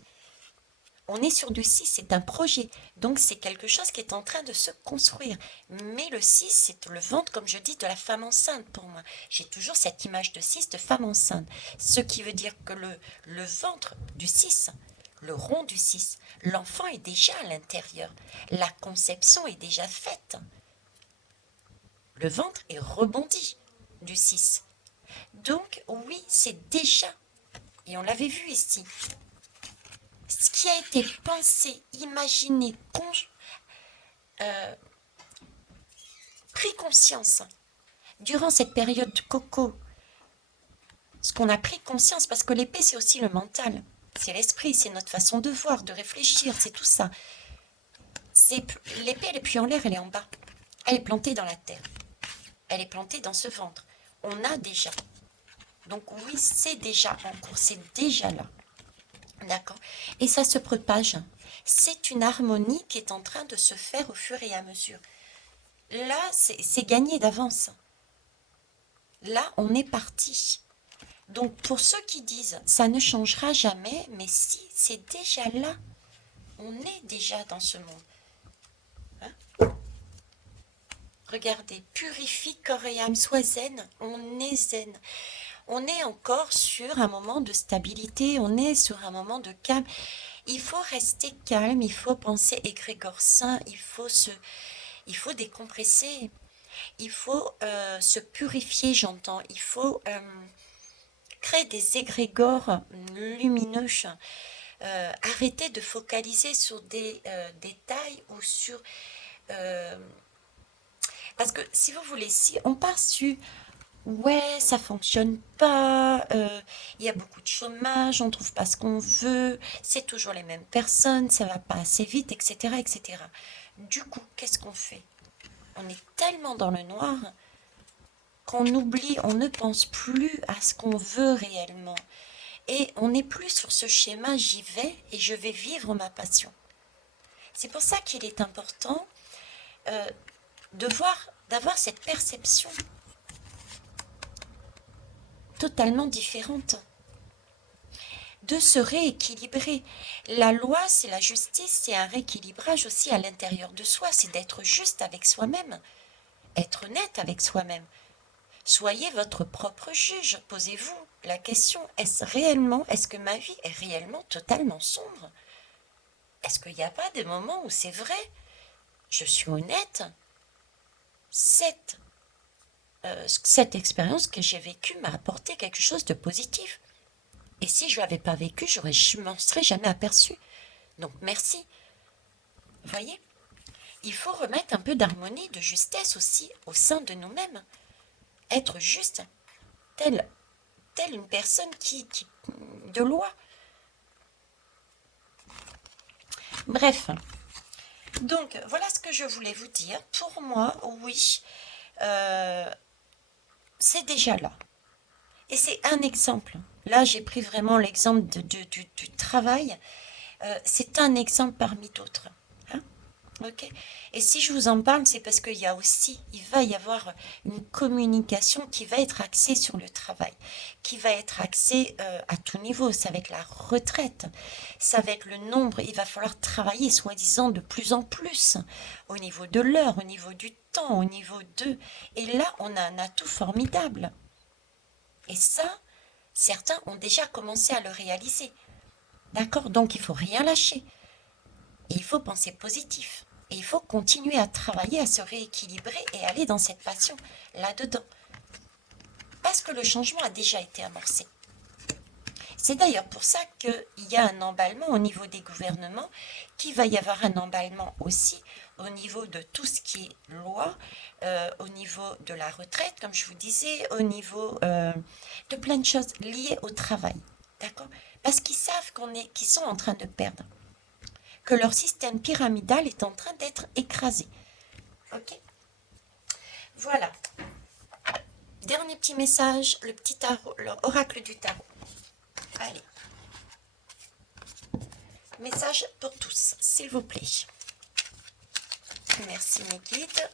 On est sur du 6, c'est un projet, donc c'est quelque chose qui est en train de se construire. Mais le 6, c'est le ventre, comme je dis, de la femme enceinte pour moi. J'ai toujours cette image de 6 de femme enceinte, ce qui veut dire que le ventre du 6, le rond du 6, l'enfant est déjà à l'intérieur, la conception est déjà faite. Le ventre est rebondi du 6. Donc oui, c'est déjà, et on l'avait vu ici, ce qui a été pensé, imaginé, pris conscience durant cette période de coco, ce qu'on a pris conscience, parce que l'épée c'est aussi le mental, c'est l'esprit, c'est notre façon de voir, de réfléchir, c'est tout ça. L'épée elle est plus en l'air, elle est en bas, elle est plantée dans la terre, elle est plantée dans ce ventre. On a déjà, donc oui c'est déjà en cours, c'est déjà là. D'accord. Et ça se propage. C'est une harmonie qui est en train de se faire au fur et à mesure. Là, c'est gagné d'avance. Là, on est parti. Donc, pour ceux qui disent, ça ne changera jamais, mais si, c'est déjà là. On est déjà dans ce monde. Hein? Regardez, purifie corps et âme, sois zen. On est zen. On est encore sur un moment de stabilité, on est sur un moment de calme. Il faut rester calme, il faut penser égrégore sain, il faut décompresser, il faut se purifier, j'entends. Il faut créer des égrégores lumineux. Arrêter de focaliser sur des détails ou sur... Parce que si vous voulez, si on part sur ouais, ça fonctionne pas, il y a beaucoup de chômage, on trouve pas ce qu'on veut, c'est toujours les mêmes personnes, ça va pas assez vite, etc., etc. Du coup, qu'est-ce qu'on fait? On est tellement dans le noir qu'on oublie, on ne pense plus à ce qu'on veut réellement. Et on n'est plus sur ce schéma, j'y vais et je vais vivre ma passion. C'est pour ça qu'il est important euh, d'avoir cette perception totalement différente, de se rééquilibrer. La loi, c'est la justice, c'est un rééquilibrage aussi à l'intérieur de soi, c'est d'être juste avec soi-même, être honnête avec soi-même. Soyez votre propre juge, posez-vous la question, est-ce que ma vie est réellement totalement sombre? Est-ce qu'il n'y a pas des moments où c'est vrai, je suis honnête, cette, cette expérience que j'ai vécue m'a apporté quelque chose de positif. Et si je ne l'avais pas vécu, je ne m'en serais jamais aperçue. Donc merci. Vous voyez, il faut remettre un peu d'harmonie, de justesse aussi au sein de nous-mêmes. Être juste, telle une personne qui de loi. Bref, donc voilà ce que je voulais vous dire. Pour moi, oui, euh, c'est déjà là. Et c'est un exemple. Là, j'ai pris vraiment l'exemple du travail. C'est un exemple parmi d'autres. Hein. Ok. Et si je vous en parle, c'est parce qu'il y a aussi, il va y avoir une communication qui va être axée sur le travail, qui va être axée à tout niveau. Ça va être la retraite, ça va être le nombre. Il va falloir travailler, soi-disant, de plus en plus au niveau de l'heure, au niveau du temps, au niveau de. Et là, on a un atout formidable. Et ça, certains ont déjà commencé à le réaliser. D'accord? Donc, il faut rien lâcher. Et il faut penser positif. Et il faut continuer à travailler, à se rééquilibrer et aller dans cette passion, là-dedans. Parce que le changement a déjà été amorcé. C'est d'ailleurs pour ça qu'il y a un emballement au niveau des gouvernements, qu'il va y avoir un emballement aussi au niveau de tout ce qui est loi, au niveau de la retraite, comme je vous disais, au niveau de plein de choses liées au travail. D'accord? Parce qu'ils savent qu'ils sont en train de perdre, que leur système pyramidal est en train d'être écrasé. Ok? Voilà. Dernier petit message, le petit tarot, l'oracle du tarot. Allez. Message pour tous, s'il vous plaît. Merci mes guides.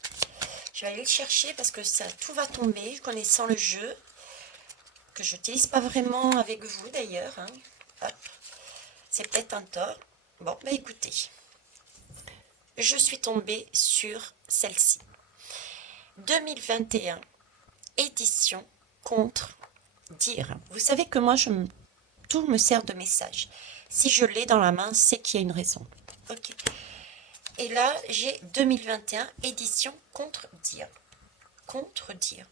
Je vais aller le chercher parce que ça tout va tomber, connaissant le jeu, que je n'utilise pas vraiment avec vous d'ailleurs. Hein. Hop. C'est peut-être un tort. Bon, bah écoutez. Je suis tombée sur celle-ci. 2021, édition contre dire. Vous savez que moi, tout me sert de message. Si je l'ai dans la main, c'est qu'il y a une raison. Ok. Et là, j'ai 2021, édition contredire. Contredire.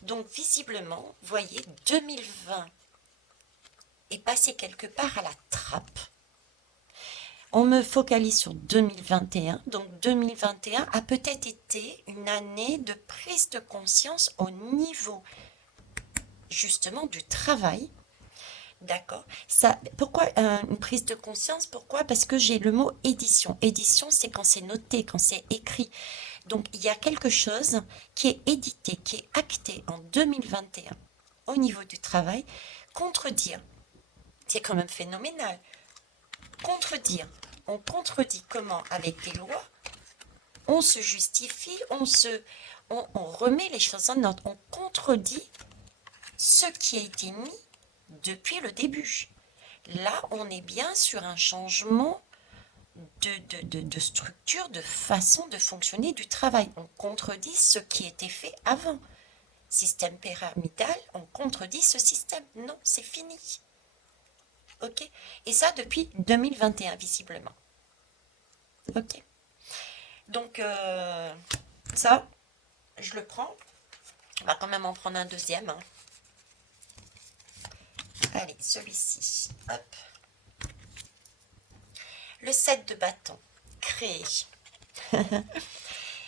Donc, visiblement, vous voyez, 2020 est passé quelque part à la trappe. On me focalise sur 2021. Donc, 2021 a peut-être été une année de prise de conscience au niveau, justement, du travail. D'accord. Ça, pourquoi une prise de conscience? Pourquoi? Parce que j'ai le mot édition. Édition, c'est quand c'est noté, quand c'est écrit. Donc, il y a quelque chose qui est édité, qui est acté en 2021 au niveau du travail. Contredire, c'est quand même phénoménal. Contredire, on contredit comment? Avec des lois, on se justifie, on remet les choses en ordre, on contredit ce qui a été mis depuis le début. Là, on est bien sur un changement de structure, de façon de fonctionner du travail. On contredit ce qui était fait avant. Système pyramidal, on contredit ce système. Non, c'est fini. Ok? Et ça depuis 2021, visiblement. Ok? Donc, ça, je le prends. On va quand même en prendre un deuxième. Hein. Allez, celui-ci. Hop. Le 7 de bâton. Créer.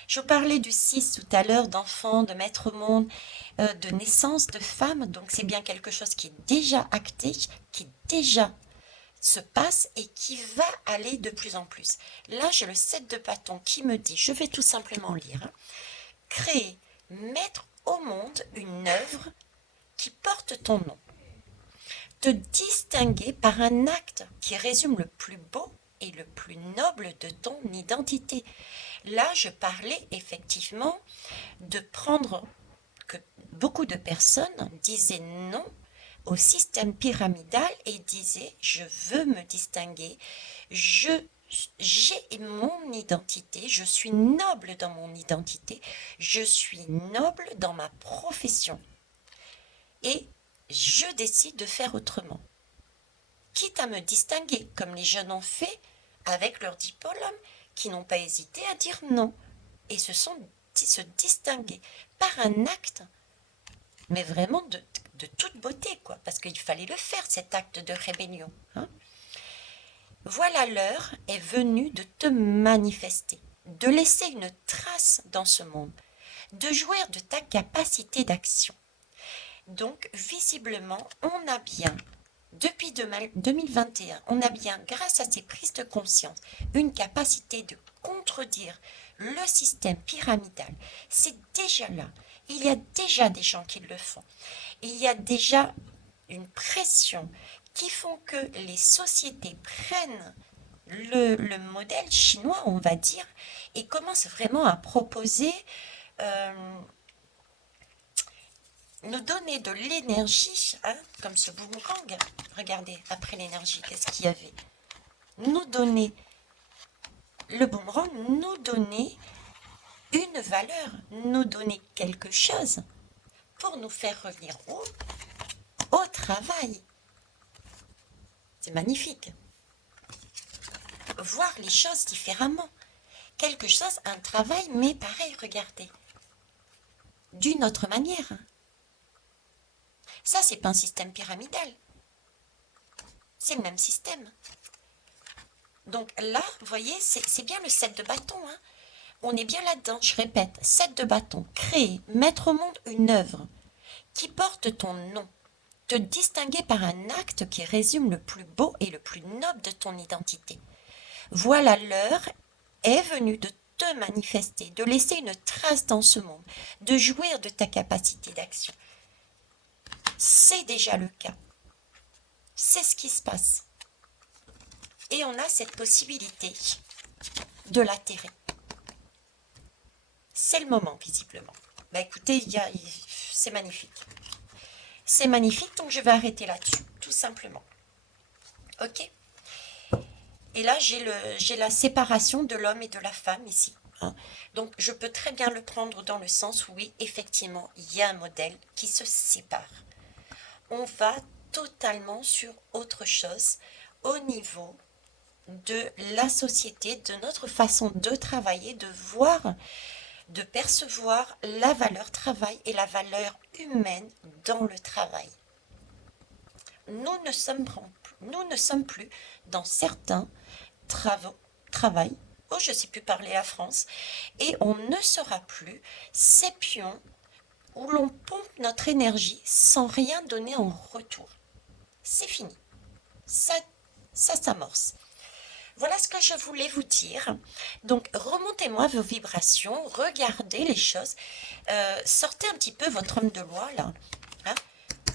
Je vous parlais du 6 tout à l'heure, d'enfants, de mettre au monde, de naissance de femmes. Donc c'est bien quelque chose qui est déjà acté, qui déjà se passe et qui va aller de plus en plus. Là, j'ai le 7 de bâton qui me dit, je vais tout simplement lire, hein, créer, mettre au monde une œuvre qui porte ton nom. Te distinguer par un acte qui résume le plus beau et le plus noble de ton identité. Là, je parlais effectivement de prendre que beaucoup de personnes disaient non au système pyramidal et disaient je veux me distinguer, j'ai mon identité, je suis noble dans mon identité, je suis noble dans ma profession et je décide de faire autrement. Quitte à me distinguer, comme les jeunes ont fait avec leur diplôme, qui n'ont pas hésité à dire non et se distinguer par un acte, mais vraiment de toute beauté, quoi, parce qu'il fallait le faire, cet acte de rébellion. Hein. Voilà, l'heure est venue de te manifester, de laisser une trace dans ce monde, de jouir de ta capacité d'action. Donc, visiblement, on a bien, depuis 2021, on a bien, grâce à ces prises de conscience, une capacité de contredire le système pyramidal. C'est déjà là. Il y a déjà des gens qui le font. Il y a déjà une pression qui font que les sociétés prennent le modèle chinois, on va dire, et commencent vraiment à proposer, nous donner de l'énergie, hein, comme ce boomerang. Regardez, après l'énergie, qu'est-ce qu'il y avait? Nous donner, le boomerang, nous donner une valeur, nous donner quelque chose pour nous faire revenir au travail. C'est magnifique. Voir les choses différemment. Quelque chose, un travail, mais pareil, regardez. D'une autre manière. Ça, c'est pas un système pyramidal. C'est le même système. Donc là, vous voyez, c'est bien le 7 de bâton. Hein. On est bien là-dedans, je répète. 7 de bâton. Créer, mettre au monde une œuvre qui porte ton nom. Te distinguer par un acte qui résume le plus beau et le plus noble de ton identité. Voilà, l'heure est venue de te manifester, de laisser une trace dans ce monde, de jouir de ta capacité d'action. C'est déjà le cas. C'est ce qui se passe. Et on a cette possibilité de l'atterrir. C'est le moment, visiblement. Bah écoutez, c'est magnifique. C'est magnifique, donc je vais arrêter là-dessus, tout simplement. Ok ? Et là, j'ai la séparation de l'homme et de la femme ici. Hein. Donc, je peux très bien le prendre dans le sens où, oui, effectivement, il y a un modèle qui se sépare. On va totalement sur autre chose au niveau de la société, de notre façon de travailler, de voir, de percevoir la valeur travail et la valeur humaine dans le travail. Nous ne sommes plus dans certains travail, oh je ne sais plus parler à France, et on ne sera plus ces pions où l'on pompe notre énergie sans rien donner en retour. C'est fini. Ça s'amorce. Voilà ce que je voulais vous dire. Donc, remontez-moi vos vibrations, regardez les choses, sortez un petit peu votre homme de loi, là. Hein.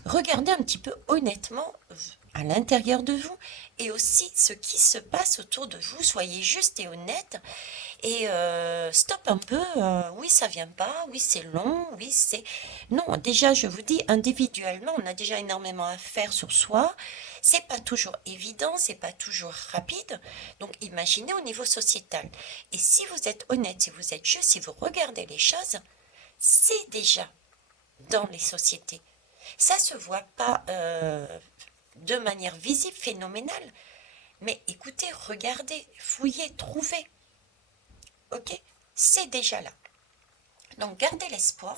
Regardez un petit peu honnêtement à l'intérieur de vous et aussi ce qui se passe autour de vous. Soyez juste et honnête et stop un peu. Oui, ça vient pas. Oui, c'est long. Oui, c'est... Non, déjà, je vous dis, individuellement, on a déjà énormément à faire sur soi. C'est pas toujours évident, c'est pas toujours rapide. Donc, imaginez au niveau sociétal. Et si vous êtes honnête, si vous êtes juste, si vous regardez les choses, c'est déjà dans les sociétés. Ça se voit pas de manière visible, phénoménale. Mais écoutez, regardez, fouillez, trouvez. Ok? C'est déjà là. Donc gardez l'espoir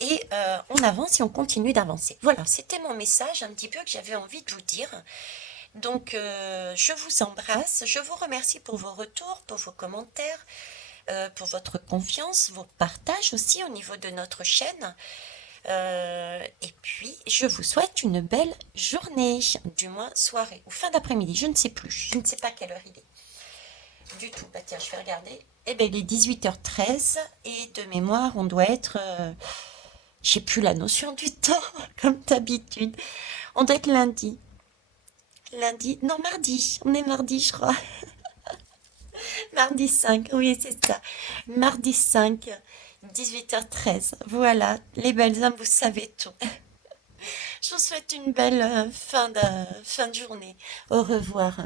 et on avance et on continue d'avancer. Voilà, c'était mon message un petit peu que j'avais envie de vous dire. Donc je vous embrasse, je vous remercie pour vos retours, pour vos commentaires. pour votre confiance, vos partages aussi au niveau de notre chaîne. Et puis, je vous souhaite une belle journée, du moins soirée ou fin d'après-midi, je ne sais plus, je ne sais pas quelle heure il est. Du tout, bah tiens, je vais regarder. Eh bien, il est 18h13 et de mémoire, on doit être... j'ai plus la notion du temps, comme d'habitude. On doit être lundi. Lundi, non, mardi. On est mardi, je crois. Mardi 5, oui, c'est ça. Mardi 5, 18h13. Voilà, les belles âmes, vous savez tout. Je vous souhaite une belle fin de journée. Au revoir.